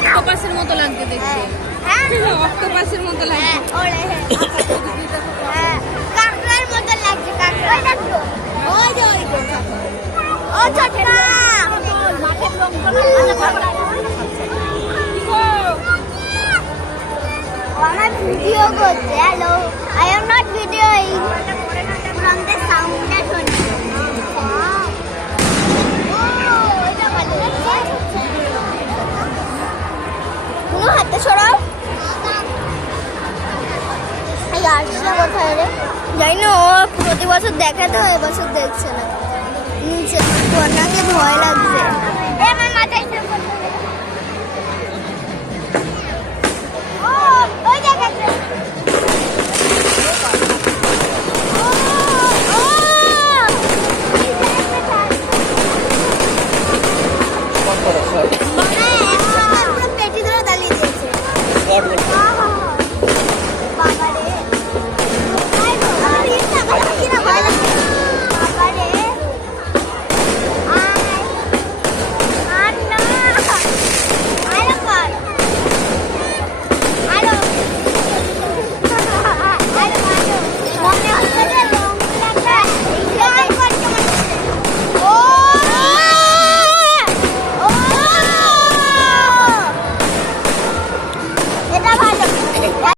অক্টোপাসের মতো লাগছে দেখতে। অক্টোপাসের মতো লাগছে। কাঁকড়ার মতো লাগছে। কাঁকড়া দেখো। ওই যে ওই ও ছোট্টা মাঠের লোকগুলো আমার ভিডিও করছে। Hello, I am not videoing. from the sound that শুনছি। হাতে সরাও। এই আর্টসটা কোথায় রে? জানি না, ও প্রতি বছর দেখে তো এবছর দেখছে না। নিচে কন্যাকে ভয় লাগছে।